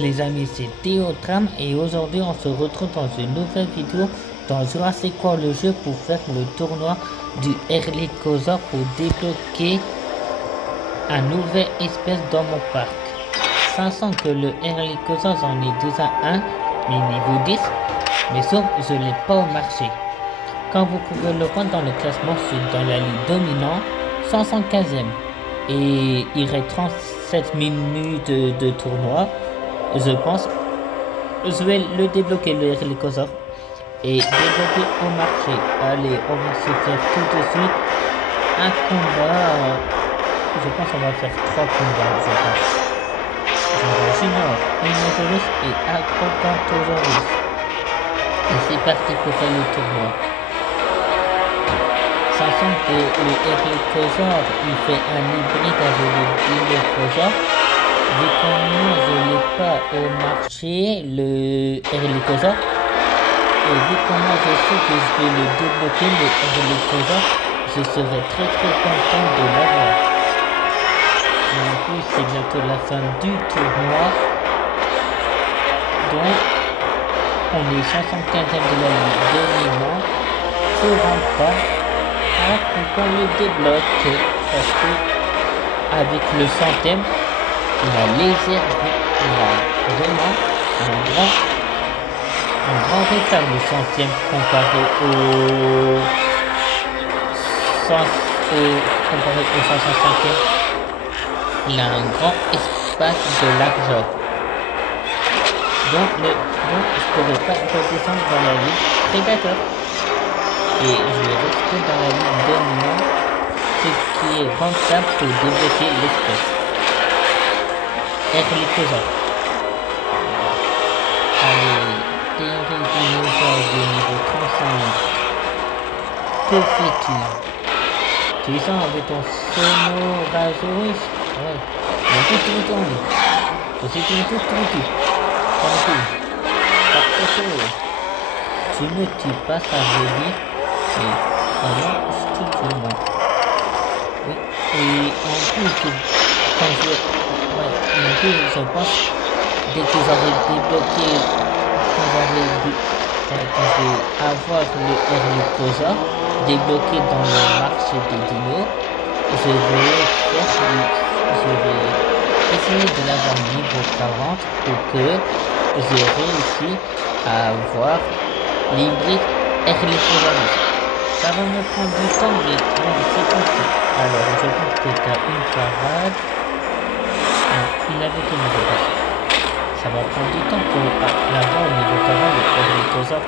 Les amis, c'est Théotram et aujourd'hui on se retrouve dans une nouvelle vidéo dans Jurassic World le jeu pour faire le tournoi du Erlikosaur pour débloquer un nouvel espèce dans mon parc. Sachant que le Erlikosaur j'en ai déjà un, mais niveau 10, mais sauf je l'ai pas au marché. Comme vous pouvez le voir dans le classement, je suis dans la ligue dominant, 115e. Et il reste 37 minutes de tournoi. Je pense, je vais le débloquer le Erlikosaur et débloquer au marché. Allez, on va se faire tout de suite un combat. Je pense qu'on va faire 3 combats, je pense. Junior, Innosaurus et Acrocanthosaurus. Et c'est parti pour faire le tournoi. Sachant que le Erlikosaur, il fait un hybride avec le Dilophosaure. Vu qu'en moi je n'ai pas au marché le Erlikosaur, et vu qu'en moi je sais que je vais le débloquer le Erlikosaur, je serai très content de l'avoir. Et en plus c'est bientôt la fin du tournoi, donc on est 115e de la ligue dominant, se rend pas à qu'on le débloque, parce que avec le centième, il a vraiment un grand retard le centième comparé au 505e. Il a un grand espace de largeur. Donc je pourrais pas redescendre dans la ligue prédateur. Et je vais rester dans la ligue dominante, ce qui est rentable pour débloquer l'espèce. Erlikosaur. Allez, Théodinosaure de niveau 35. Que fais-tu? Tu es ça avec ton Sonorasaurus? Ouais. Un peu tout tourné. Aussi tout. Parfait. Tu me tues pas, ça veut dire. Mais vraiment, je te tue moi. Oui. Et en plus, quand je pense, dès que j'aurai débloqué, quand je vais avoir le Erlikosaur débloqué dans le marché des dinos, je vais essayer de l'avoir niveau 40 pour que j'ai réussi à avoir l'hybride Erlikosaur. Ça va me prendre du temps, mais bon, c'est compris. Alors, je pense que tu as une parade. Il avait que niveau 10. Ça va prendre du temps pour l'avoir au niveau 40 le Erlikosaur.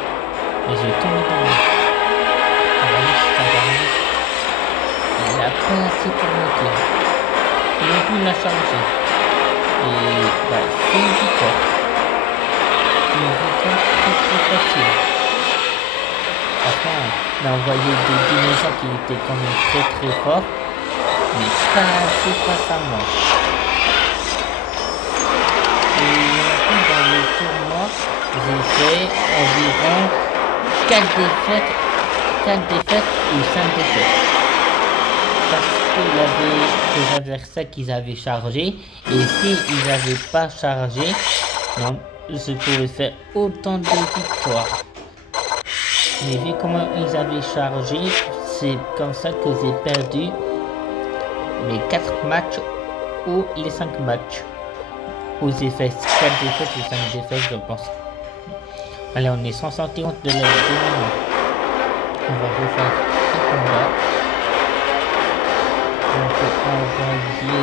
Mais j'ai tout mis dans le. Ah bah oui, c'est un dernier. Il a pas assez pour monter. Il a pu la charger. Et bah, c'est une victoire. Une victoire très facile. Franchement, on a envoyé des dinosaures qui étaient quand même très forts. Mais pas assez face à moi. Dans le tournoi, j'ai fait environ 4 défaites ou 5 défaites. Parce qu'il y avait des adversaires qui avaient chargé. Et s'ils n'avaient pas chargé, non, je pouvais faire autant de victoires. Mais vu comment ils avaient chargé, c'est comme ça que j'ai perdu mes 4 matchs ou les 5 matchs. Où j'ai fait 4 défaites ou 5 défaites, je pense. Allez, on est 171 de la ligue. On va refaire un combat. On peut envoyer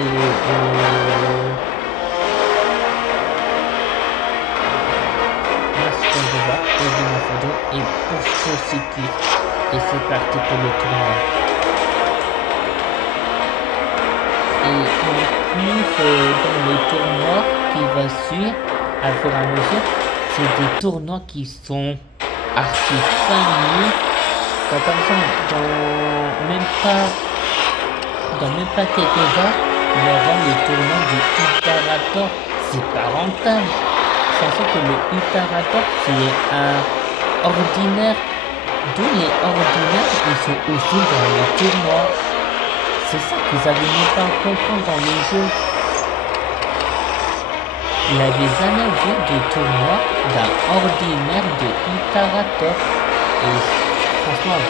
Mastodon et Poustocycli. Et c'est parti pour le tournoi. Et en plus, dans les tournois qui va suivre, à fur et à mesure, c'est des tournois qui sont archi finis. Comme par exemple, dans même pas quelques heures, il y aura le tournoi du Utarator. C'est pas rentable. Sachant que le Utarator, c'est un ordinaire. D'où les ordinaires, ils sont aussi dans les tournois. C'est ça que vous avez même pas à comprendre dans les jeux. Il n'avait jamais vu de tournoi d'un ordinaire de Imperator. Et franchement,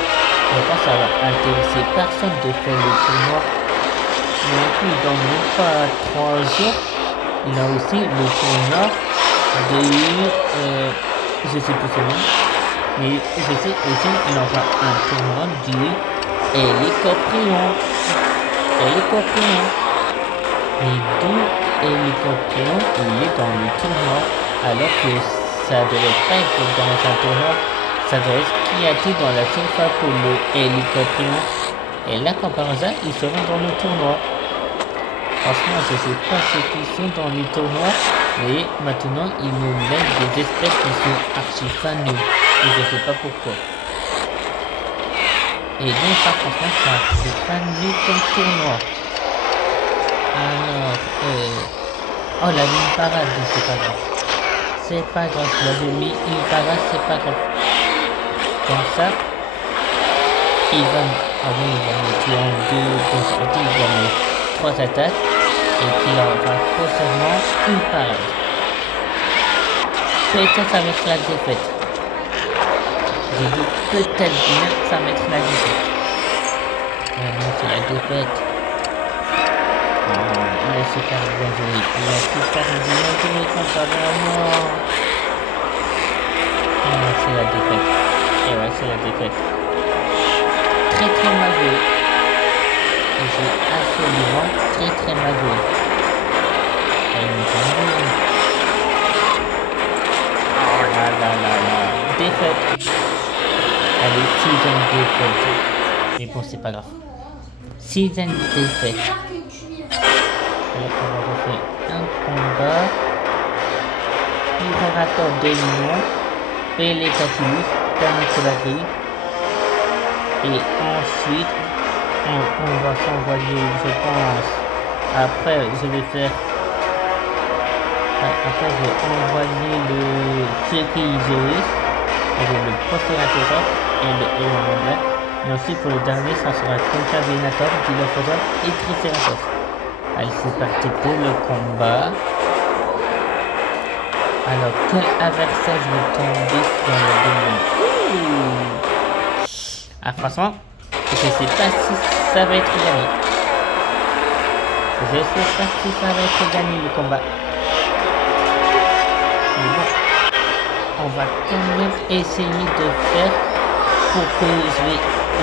je pense que ça va intéresser personne de faire le tournoi. Mais en plus, dans même pas 3 jours, il a aussi le tournoi de... je sais plus son nom. Mais je sais aussi il aura un tournoi du Hélicoprion. Mais d'où Hélicoprion il est dans le tournoi alors que ça devait pas être dans un tournoi. Ça doit être qui a été dans la surface pour le Hélicoprion. Et là comme par hasard ils seront dans le tournoi. Franchement je sais pas ce qu'ils sont dans les tournois. Mais maintenant ils nous mettent des espèces qui sont archi fanus. Et je sais pas pourquoi. Et donc ça franchement c'est pas nul comme tournoi. Alors oh la ligne parade c'est pas grave. C'est pas grave, j'avais mis une parade, c'est pas grave. Comme ça, il va me tuer en deux, il va mettre 3 attaques et qu'il aura forcément une parade. Peut-être ça va être la défaite. J'ai dit peut-être bien ça va être la défaite. Mais non, c'est la défaite. Il est super bien joué. Il est super bien joué comparé à moi. Non, c'est la défaite. Et ouais, c'est la défaite. Très très mal joué. Et j'ai absolument très mal joué. Et il me semble. Oh là là là là. Défaite. Allez, 6ème défaite. Mais bon, c'est pas grave. 6ème défaite. Et on va refaire un combat. Imperator Dominion. Pélécatilus. Dernier et ensuite on va s'envoyer, je pense. Après je vais envoyer le Trichisaurus avec le Proceratosaurus et le Eomondra. Et ensuite pour le dernier ça sera Concavenator, Dilophosaurus et Triceratops. Allez c'est parti pour le combat. Alors quel adversaire je vais tomber dans le domaine? Ah franchement, je sais pas si ça va être gagné. Je sais pas si ça va être gagné le combat. Mais bon, on va quand même essayer de faire pour que je vais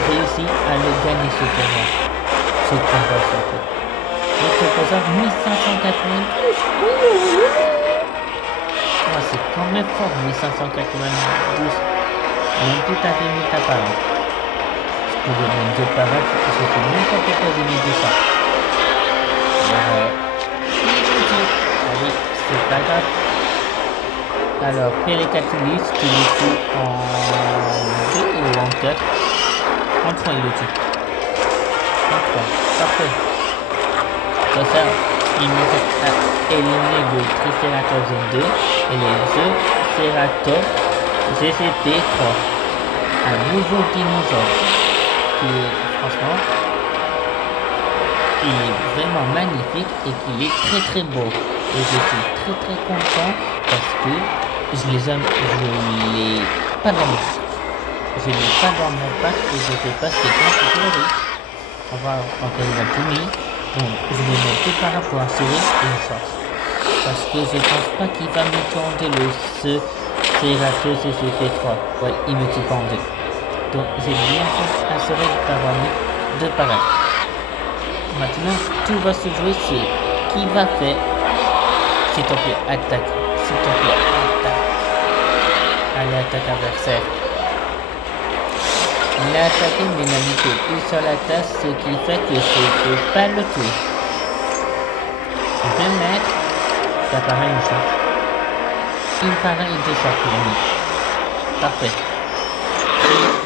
réussir à le gagner ce tournoi. Ce combat surtout. Le composant 1592. Ouais, c'est quand même fort 1592. Et en plus t'avais mis ta parole. Je pouvais mettre 2 parades, je sais même pas pourquoi j'ai mis 200. Allez, c'est pas grave. Alors, Pélécatilus, tu le tues en 2 ou en 4? En 3 il le tue. En 3, parfait. Comme ça, il me reste à éliminer le Triceratops Gen 2 et les Ceratops GCP3. Un nouveau dinosaure. Franchement il est vraiment magnifique et qu'il est très beau et je suis très content parce que je l'ai pas dans mon pack. Je l'ai pas dans mon pack et je sais pas c'est quand je l'aurai. On va encore il a tout mis. Donc je vais mettre 2 paras pour assurer une chance parce que je pense pas qu'il va me tourner le Ceratops GCP3. Ouais il me tue pas en 2. Donc j'ai bien fait assurer d'avoir mis 2 parades. Maintenant tout va se jouer sur qui va faire. S'il te plaît attaque. S'il te plaît attaque. Allez attaque adversaire. Il a attaqué mais n'a mis que une seule attaque, ce qui fait que je ne peux pas le tuer. Je vais mettre ta parade une chance. Une parade et 2 chances pour lui. Parfait.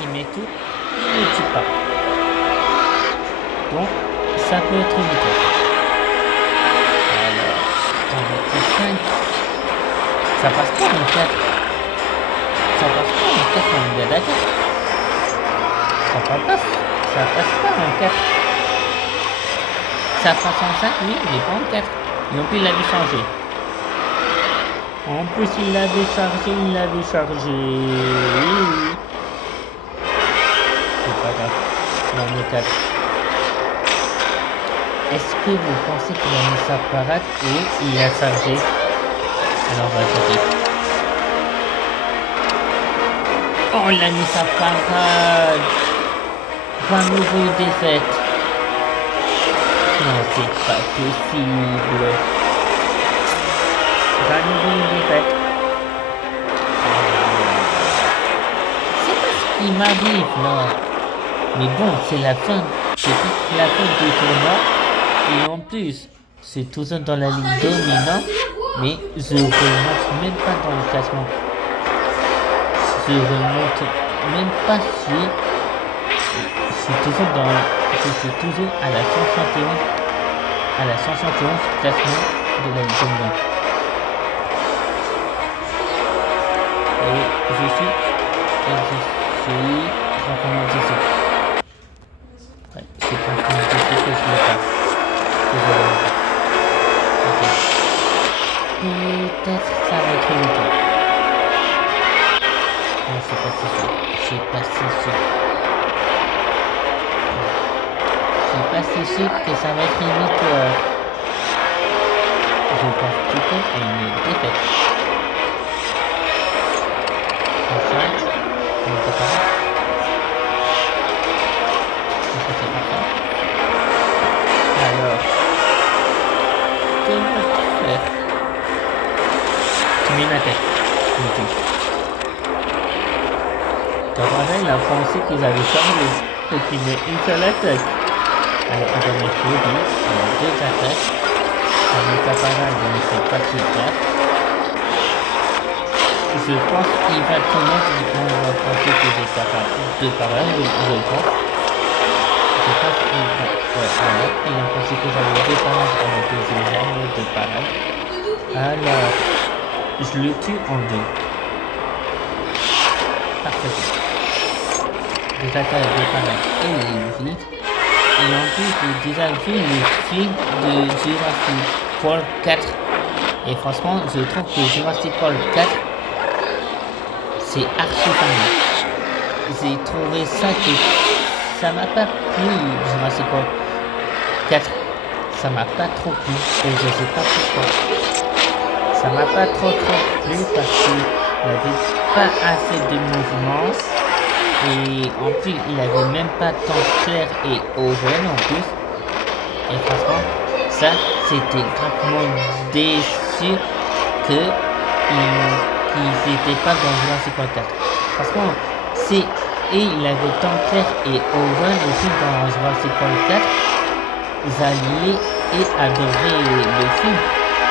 Il met tout, il ne tue pas. Donc, ça peut être une victoire. Alors, on met 5. Ça passe pas en 4. Ça passe pas en 4 en bien d'attaque. Ça passe pas en 4. Ça passe en 5, oui, mais pas en 4. Ils ont pu l'avis changer. En plus, il l'avait chargé, il l'avait chargé. C'est pas grave. Il en est 4. Est-ce que vous pensez qu'il a mis sa parade ou il a chargé? Alors, on va checker. Oh, il a mis sa parade. 20 nouveaux défaites. Non, c'est pas possible. 20 nouveaux défaites. C'est pas ce qui m'arrive, non. Mais bon, c'est la fin. C'est toute la fin du tournoi. Et en plus, c'est toujours dans la ligue dominante. Mais je remonte même pas dans le classement. Je remonte même pas sur. Je suis toujours à la 171. À la 171 classement de la ligue dominante. Et je suis. Comment dire ça? Ouais, c'est pas comment dire ça que je l'ai pas. Ok. Peut-être ça va être vite. Non, c'est pas si sûr. C'est pas si sûr. C'est pas si sûr que ça va être vite. Je pense plutôt à une défaite. On charge. On ne peut pas. Ça c'est parfait. Alors, que vas-tu faire? Tu mets ma tête. Taparin, il a pensé qu'ils avaient changé. Donc il met une seule attaque. Alors on va mettre le but. Alors 2 attaques. On met Taparin, il ne fait pas si grave. Je pense qu'il va tout mettre. On va penser que j'ai Taparin. 2 Taparin, je pense. Je pense qu'il va. Ouais, voilà. Il a pensé que j'avais 2 parades alors que j'ai jamais 2 parades. Alors, je le tue en 2. Parfait. Des attaques de parade et vite. Et en plus, j'ai déjà vu le film de Jurassic World 4. Et franchement, je trouve que Jurassic World 4, c'est archi fameux. J'ai trouvé ça que ça m'a pas plu, Jurassic World 4. Ça m'a pas trop plu. Et je sais pas pourquoi. Ça m'a pas trop plu parce qu'il n'avait pas assez de mouvements. Et en plus, il avait même pas tant clair et oven en plus. Et franchement, ça, c'était gravement déçu qu'ils n'étaient pas dans Jurassic World 4. Franchement, et il avait tant clair et oven aussi dans Jurassic World 4. J'allais et adorer le film.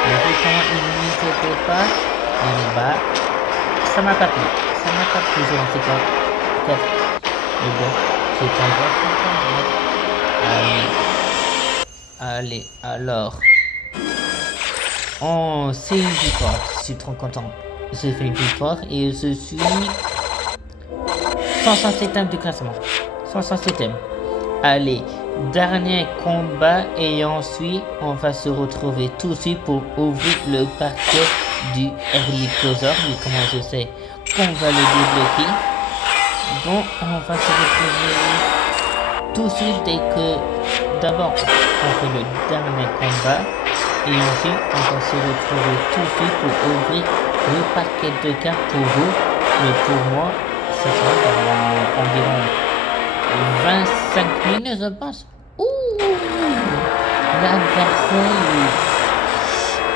Mais vu comment il n'y était pas, et bah, ça m'a pas plu. Ça m'a pas plu Jurassic World 4. Mais bon, c'est pas grave. Allez, alors. Oh, c'est une victoire. Je suis trop content. J'ai fait une victoire et je suis 107ème du classement. 107ème. Allez, dernier combat et ensuite on va se retrouver tout de suite pour ouvrir le paquet du Herlicosaur. Mais comment je sais qu'on va le débloquer? Donc on va se retrouver tout de suite dès que d'abord on fait le dernier combat et ensuite on va se retrouver tout de suite pour ouvrir le paquet de cartes pour vous. Mais pour moi, ça sera dans environ 25 minutes je pense. Ouh, l'adversaire.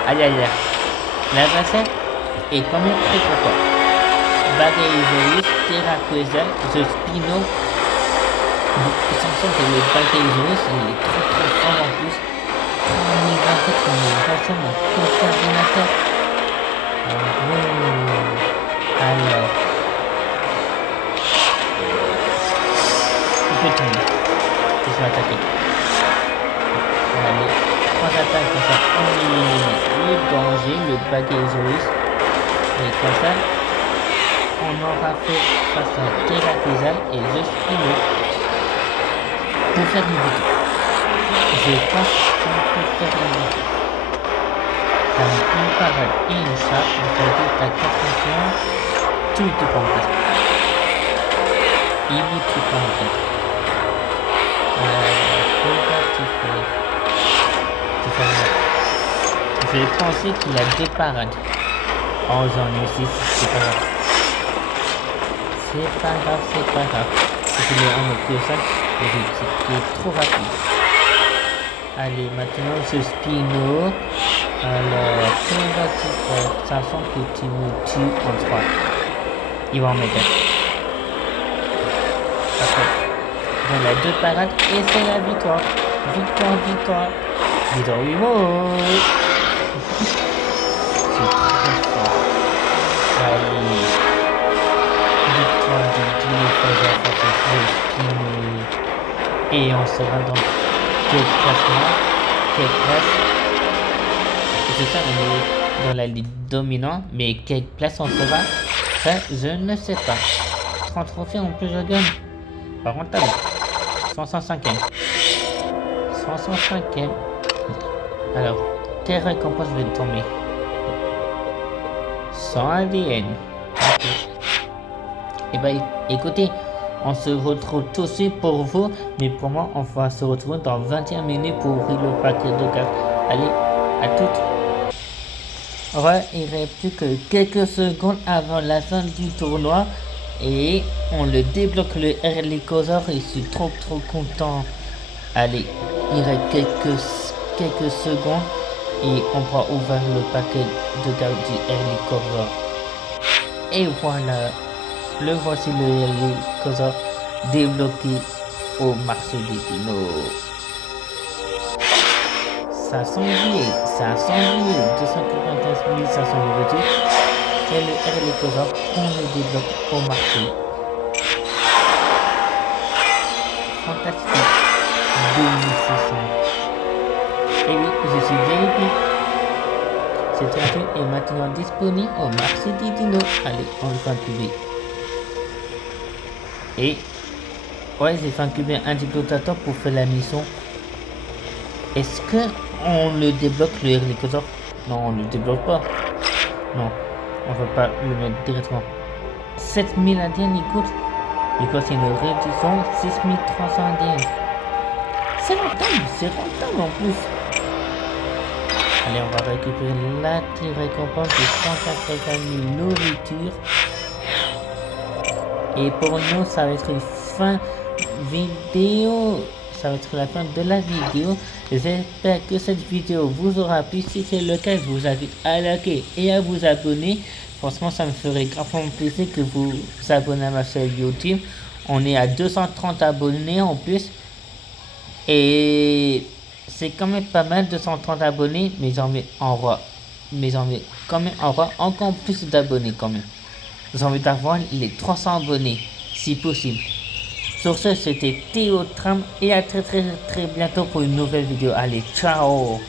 Aïe aïe aïe. L'adversaire est quand même très fort. Bagaillosaurus, Terraqueza, The Spino. Sans que le Bagaillosaurus il est très fort en plus. 3024, il est vachement coordinateur. Alors. Je vais tomber. Je vais attaquer. Allez. 3 attaques comme ça. On élimine le danger, le Bagaillosaurus. Et comme ça. On aura fait face à Terraqueza et The Spino pour faire une victoire. Je pense qu'on peut faire une victoire. t'as mis une parade et une charge, donc ça veut dire que t'as 4 actions, tout est pas en 4. Il met tout pas en 4. Que vas-tu faire? Je pensais qu'il a 2 parades. Oh, j'en ai 6, c'est pas grave. C'est pas grave, c'est pas grave. Je vais en que ça, et j'ai trop rapide. Allez, maintenant ce Spino. Alors, que vas-tu faire? Ça sent que tu me tues en 3. Il va en mettre 4. Parfait. Donc la 2 parades et c'est la victoire. Victoire, victoire. Victoire, oui, c'est très fort. Allez. Victoire de tous les faiseurs face au Spino. Et on sera dans quel classement? Quelle place? C'est ça, on est dans la ligue dominante, mais quelle place on sera? Ça, je ne sais pas. 30 trophées en plus je gagne. Par contre, 65e. 65e. Alors, quelle récompense va tomber? 100 ADN. Ok. Et bah écoutez, on se retrouve tout de suite pour vous, mais pour moi, on va se retrouver dans 21 minutes pour ouvrir le paquet de cartes. Allez, à toutes. Ouais, il reste plus que quelques secondes avant la fin du tournoi et on le débloque le Herlicosaur et je suis trop content. Allez, il reste quelques secondes et on va ouvrir le paquet de cartes du Herlicosaur. Et voilà, le voici le Herlicosaur débloqué au marché des dinos. 500 billets, 295 500 nourritures et le Herlicosaur qu'on le débloque au marché. Fantastique. 2600. Et oui, je suis VIP. Cette aventure est maintenant disponible au marché des dinos. Allez, on le fait incuber. Et ouais, j'ai fait incuber un diplotateur pour faire la mission. Est-ce que on le débloque le Herlicosaur? Non, on le débloque pas. Non, on va pas le mettre directement. 7000 ADN il coûte. Il coûte une réduction 6300 ADN. C'est rentable en plus. Allez, on va récupérer la récompense de 180 000 nourritures. Et pour nous, ça va être une fin vidéo. Ça va être la fin de la vidéo. J'espère que cette vidéo vous aura plu. Si c'est le cas, je vous invite à liker et à vous abonner. Franchement, ça me ferait gravement plaisir que vous vous abonnez à ma chaîne YouTube. On est à 230 abonnés en plus. Et c'est quand même pas mal, 230 abonnés. Mais j'en vais en roi. Quand même en roi encore plus d'abonnés quand même. J'ai envie d'avoir les 300 abonnés, si possible. Sur ce, c'était Théo Tram et à très bientôt pour une nouvelle vidéo. Allez, ciao!